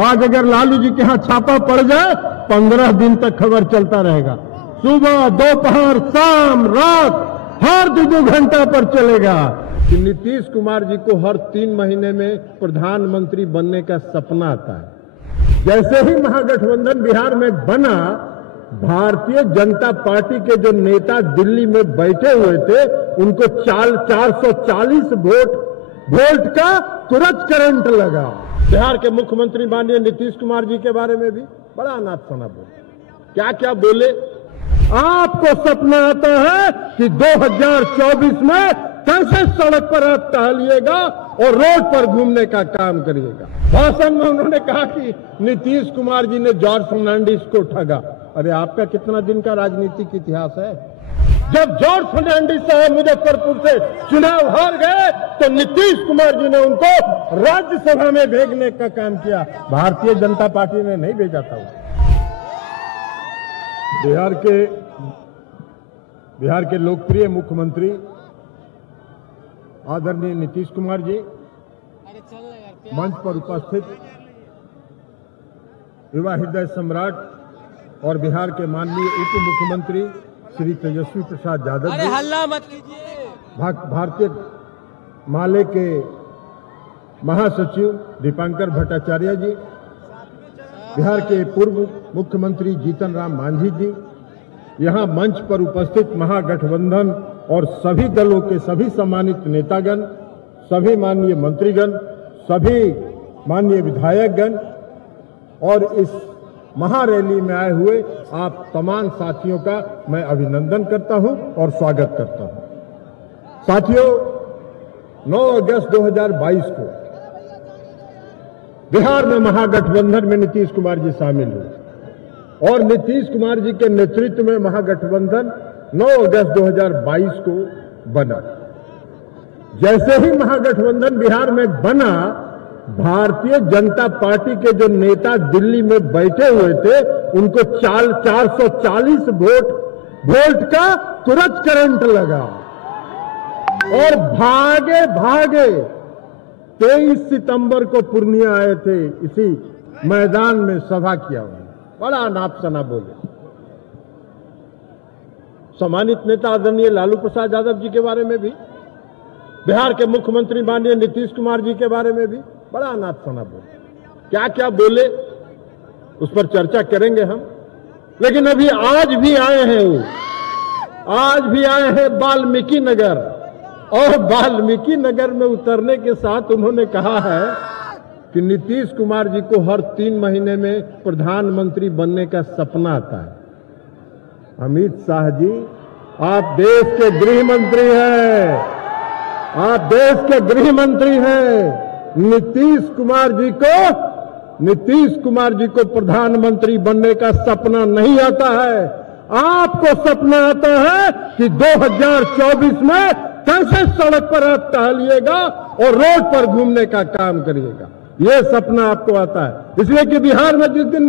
आज अगर लालू जी के यहाँ छापा पड़ जाए 15 दिन तक खबर चलता रहेगा। सुबह, दोपहर, शाम, रात हर 2-2 घंटा पर चलेगा कि नीतीश कुमार जी को हर 3 महीने में प्रधानमंत्री बनने का सपना आता है। जैसे ही महागठबंधन बिहार में बना, भारतीय जनता पार्टी के जो नेता दिल्ली में बैठे हुए थे, उनको 440 वोल्ट का तुरंत करंट लगा। बिहार के मुख्यमंत्री माननीय नीतीश कुमार जी के बारे में भी बड़ा अनाप शनाप बोले। क्या क्या बोले? आपको सपना आता है कि 2024 में कैसे सड़क पर आप टहलिएगा और रोड पर घूमने का काम करिएगा। भाषण में उन्होंने कहा कि नीतीश कुमार जी ने जॉर्ज फर्नांडिस को ठगा। अरे आपका कितना दिन का राजनीतिक इतिहास है? जब जॉर्ज फर्नांडिस साहब मुजफ्फरपुर से चुनाव हार गए तो नीतीश कुमार जी ने उनको राज्यसभा में भेजने का काम किया। भारतीय जनता पार्टी ने नहीं भेजा था। बिहार के लोकप्रिय मुख्यमंत्री आदरणीय नीतीश कुमार जी, मंच पर उपस्थित युवा हृदय सम्राट और बिहार के माननीय उप मुख्यमंत्री श्री तेजस्वी प्रसाद यादव जी, हल्ला मत कीजिए, भारतीय माले के महासचिव दीपांकर भट्टाचार्य जी, बिहार के पूर्व मुख्यमंत्री जीतन राम मांझी जी, यहाँ मंच पर उपस्थित महागठबंधन और सभी दलों के सभी सम्मानित नेतागण, सभी माननीय मंत्रीगण, सभी माननीय विधायकगण और इस महारैली में आए हुए आप तमाम साथियों का मैं अभिनंदन करता हूं और स्वागत करता हूं। साथियों, 9 अगस्त 2022 को बिहार में महागठबंधन में नीतीश कुमार जी शामिल हुए और नीतीश कुमार जी के नेतृत्व में महागठबंधन 9 अगस्त 2022 को बना। जैसे ही महागठबंधन बिहार में बना, भारतीय जनता पार्टी के जो नेता दिल्ली में बैठे हुए थे, उनको 440 वोल्ट का तुरंत करंट लगा और भागे 23 सितंबर को पूर्णिया आए थे। इसी मैदान में सभा किया उन्होंने, बड़ा अनाप शनाप बोले। सम्मानित नेता आदरणीय लालू प्रसाद यादव जी के बारे में भी, बिहार के मुख्यमंत्री माननीय नीतीश कुमार जी के बारे में भी बड़ा अनाप शनाप बोले। क्या क्या बोले उस पर चर्चा करेंगे हम। लेकिन अभी आज भी आए हैं वाल्मीकि नगर, और वाल्मीकि नगर में उतरने के साथ उन्होंने कहा है कि नीतीश कुमार जी को हर 3 महीने में प्रधानमंत्री बनने का सपना आता है। अमित शाह जी, आप देश के गृह मंत्री हैं, नीतीश कुमार जी को प्रधानमंत्री बनने का सपना नहीं आता है। आपको सपना आता है कि 2024 में कैसे सड़क पर आप टहलिएगा और रोड पर घूमने का काम करिएगा। यह सपना आपको आता है। इसलिए कि बिहार में जिस दिन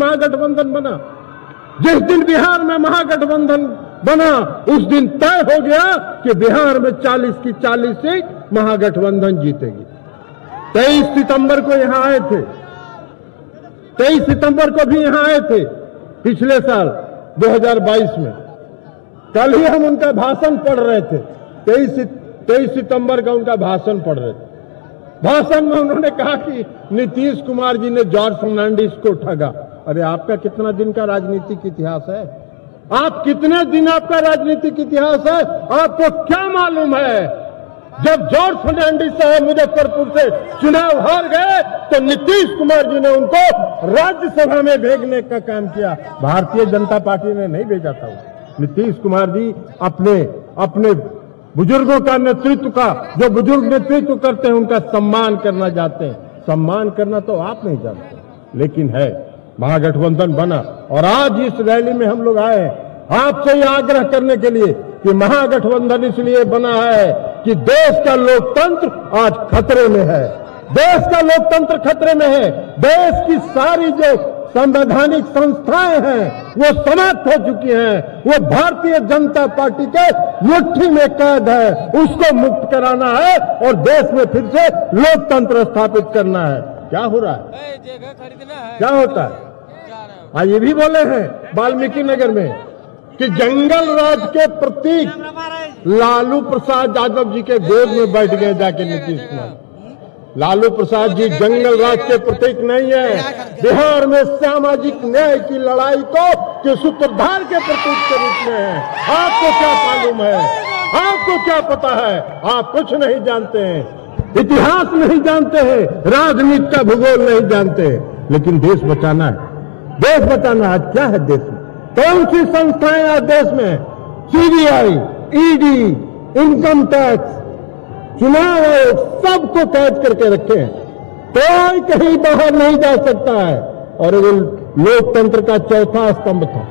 बिहार में महागठबंधन बना, उस दिन तय हो गया कि बिहार में 40 की 40 सीट महागठबंधन जीतेगी। 23 सितंबर को यहां आए थे, 23 सितंबर को भी यहां आए थे पिछले साल 2022 में। कल ही हम उनका भाषण पढ़ रहे थे, 23 सितंबर का उनका भाषण पढ़ रहे थे। भाषण में उन्होंने कहा कि नीतीश कुमार जी ने जॉर्ज फर्नांडिस को ठगा। अरे आपका कितना दिन का राजनीतिक इतिहास है? कितने दिन आपका राजनीतिक इतिहास है? आपको क्या मालूम है? जब जॉर्ज फर्नांडिस साहब मुजफ्फरपुर से चुनाव हार गए तो नीतीश कुमार जी ने उनको राज्यसभा में भेजने का काम किया। भारतीय जनता पार्टी ने नहीं भेजा था। नीतीश कुमार जी अपने बुजुर्गों का नेतृत्व का, जो बुजुर्ग नेतृत्व करते हैं, उनका सम्मान करना चाहते हैं। सम्मान करना तो आप नहीं जानते, लेकिन है। महागठबंधन बना और आज इस रैली में हम लोग आए हैं आपसे यह आग्रह करने के लिए कि महागठबंधन इसलिए बना है कि देश का लोकतंत्र आज खतरे में है। देश का लोकतंत्र खतरे में है। देश की सारी जो संवैधानिक संस्थाएं हैं वो समाप्त हो चुकी हैं। वो भारतीय जनता पार्टी के मुट्ठी में कैद है। उसको मुक्त कराना है और देश में फिर से लोकतंत्र स्थापित करना है। क्या हो रहा है, जगह खरीदना है, क्या होता है? आज ये भी बोले हैं वाल्मीकि नगर में कि जंगल राज के प्रतीक लालू प्रसाद यादव जी के गोद में बैठ गए जाके नीतीश कुमार। लालू प्रसाद जी जंगल राज के प्रतीक नहीं है, बिहार में सामाजिक न्याय की लड़ाई के सूत्रधार के प्रतीक के रूप में है। आपको क्या मालूम है, आपको क्या पता है? आप कुछ नहीं जानते हैं, इतिहास नहीं जानते हैं, राजनीति का भूगोल नहीं जानते। लेकिन देश बचाना है, देश बचाना। आज क्या है देश में? कौन सी संस्थाएं आज देश में? सीबीआई, ईडी, इनकम टैक्स, चुनाव आयोग, सबको कैद करके रखे हैं। कोई कहीं बाहर नहीं जा सकता है। और वो लोकतंत्र का चौथा स्तंभ था,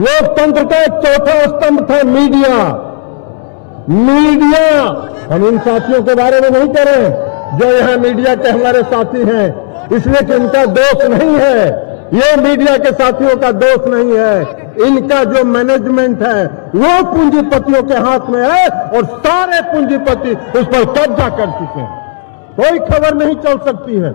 लोकतंत्र का चौथा स्तंभ था मीडिया। मीडिया, हम इन साथियों के बारे में नहीं कह रहे हैं जो यहां मीडिया के हमारे साथी हैं, इसलिए कि इनका दोष नहीं है, ये मीडिया के साथियों का दोष नहीं है। इनका जो मैनेजमेंट है वो पूंजीपतियों के हाथ में है और सारे पूंजीपति उस पर कब्जा कर चुके हैं। कोई खबर नहीं चल सकती है।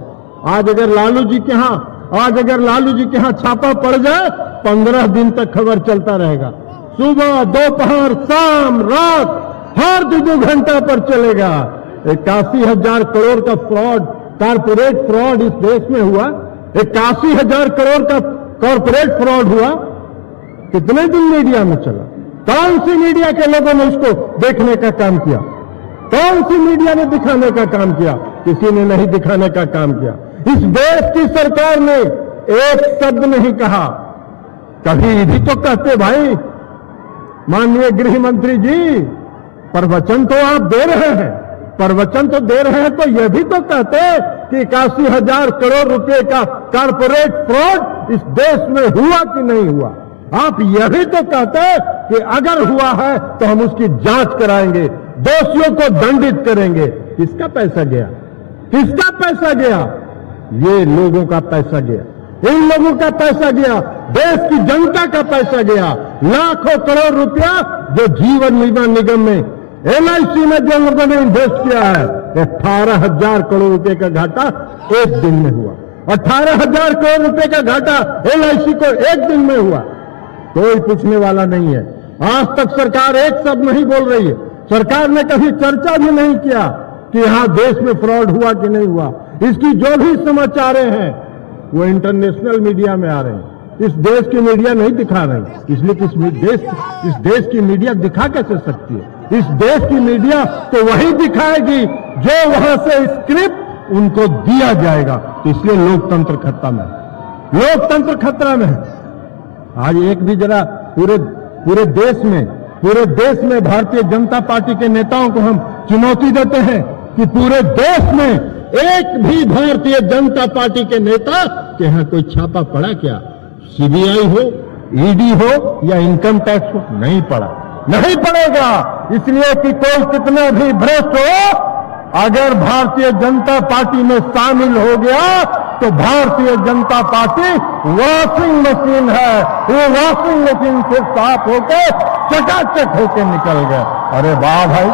आज अगर लालू जी के यहां छापा पड़ जाए, 15 दिन तक खबर चलता रहेगा। सुबह, दोपहर, शाम, रात, हर 2 घंटा पर चलेगा। 81,000 करोड़ का फ्रॉड, कारपोरेट फ्रॉड इस देश में हुआ। 81,000 करोड़ का कॉर्पोरेट फ्रॉड हुआ। कितने दिन मीडिया में चला? कौन सी मीडिया के लोगों ने इसको देखने का काम किया? कौन सी मीडिया ने दिखाने का काम किया? किसी ने नहीं दिखाने का काम किया। इस देश की सरकार ने एक शब्द नहीं कहा। कभी भी तो कहते भाई माननीय गृह मंत्री जी, प्रवचन तो आप दे रहे हैं, प्रवचन तो दे रहे हैं, तो यह भी तो कहते कि 81,000 करोड़ रुपए का कॉर्पोरेट फ्रॉड इस देश में हुआ कि नहीं हुआ। आप यह भी तो कहते कि अगर हुआ है तो हम उसकी जांच कराएंगे, दोषियों को दंडित करेंगे। किसका पैसा गया? किसका पैसा गया? ये लोगों का पैसा गया, इन लोगों का पैसा गया, देश की जनता का पैसा गया। लाखों करोड़ रुपया जो जीवन बीमा निगम में, LIC में जो लोगों ने इन्वेस्ट किया है, 18,000 करोड़ रुपए का घाटा एक दिन में हुआ। 18,000 करोड़ रुपए का घाटा LIC को एक दिन में हुआ। कोई पूछने वाला नहीं है। आज तक सरकार एक शब्द नहीं बोल रही है। सरकार ने कभी चर्चा भी नहीं किया कि यहां देश में फ्रॉड हुआ कि नहीं हुआ। इसकी जो भी समाचार हैं वो इंटरनेशनल मीडिया में आ रहे हैं। इस देश की मीडिया नहीं दिखा रही, इसलिए कि इस देश की मीडिया दिखा कैसे सकती है? इस देश की मीडिया तो वही दिखाएगी जो वहां से स्क्रिप्ट उनको दिया जाएगा। इसलिए लोकतंत्र खतरा में, लोकतंत्र खतरा में है। आज एक भी जरा पूरे देश में भारतीय जनता पार्टी के नेताओं को हम चुनौती देते हैं कि पूरे देश में एक भी भारतीय जनता पार्टी के नेता के यहां कोई छापा पड़ा क्या? सीबीआई हो, ईडी हो या इनकम टैक्स हो, नहीं पड़ा, नहीं पड़ेगा। इसलिए कि कोई कितना भी भ्रष्ट हो, अगर भारतीय जनता पार्टी में शामिल हो गया तो Bharatiya Janata party washing machine है, वो वॉशिंग मशीन से साफ होकर चकाचक होकर निकल गए। अरे वाह भाई,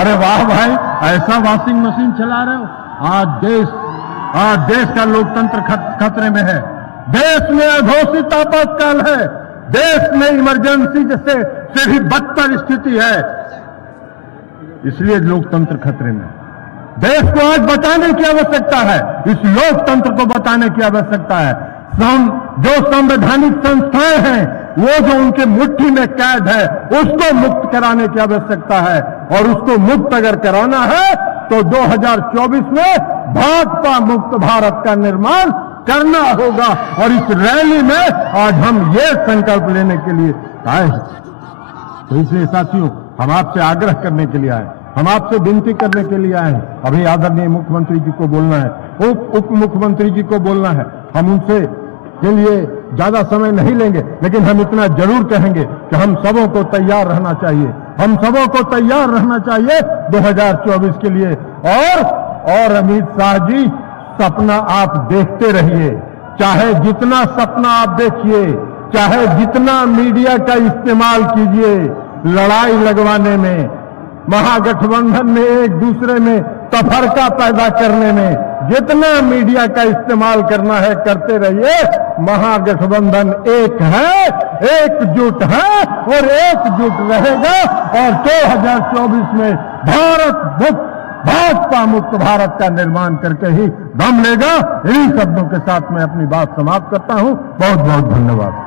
अरे वाह भाई, ऐसा वॉशिंग मशीन चला रहे हो। आज देश का लोकतंत्र खतरे में है। देश में अघोषित आपातकाल है, देश में इमरजेंसी से भी बदतर स्थिति है। इसलिए लोकतंत्र खतरे में। देश को आज बचाने की आवश्यकता है, इस लोकतंत्र को बचाने की आवश्यकता है। जो संवैधानिक संस्थाएं हैं वो जो उनके मुट्ठी में कैद है उसको मुक्त कराने की आवश्यकता है। और उसको मुक्त अगर कराना है तो 2024 में भाजपा मुक्त भारत का निर्माण करना होगा। और इस रैली में आज हम ये संकल्प लेने के लिए आए हैं। तो इसलिए साथियों, हम आपसे आग्रह करने के लिए आए, हम आपसे विनती करने के लिए आए हैं। अभी आदरणीय मुख्यमंत्री जी को बोलना है, उप मुख्यमंत्री जी को बोलना है। हम उनसे के लिए ज्यादा समय नहीं लेंगे, लेकिन हम इतना जरूर कहेंगे कि हम सबों को तैयार रहना चाहिए, हम सबों को तैयार रहना चाहिए 2024 के लिए। और अमित शाह जी, सपना आप देखते रहिए, चाहे जितना सपना आप देखिए, चाहे जितना मीडिया का इस्तेमाल कीजिए लड़ाई लगवाने में, महागठबंधन में एक दूसरे में तफरका पैदा करने में जितना मीडिया का इस्तेमाल करना है करते रहिए। महागठबंधन एक है, एकजुट है और एकजुट रहेगा और 2024 में भारत मुक्त, भाजपा मुक्त भारत का निर्माण करके ही दम लेगा। इन्हीं शब्दों के साथ मैं अपनी बात समाप्त करता हूं। बहुत बहुत धन्यवाद।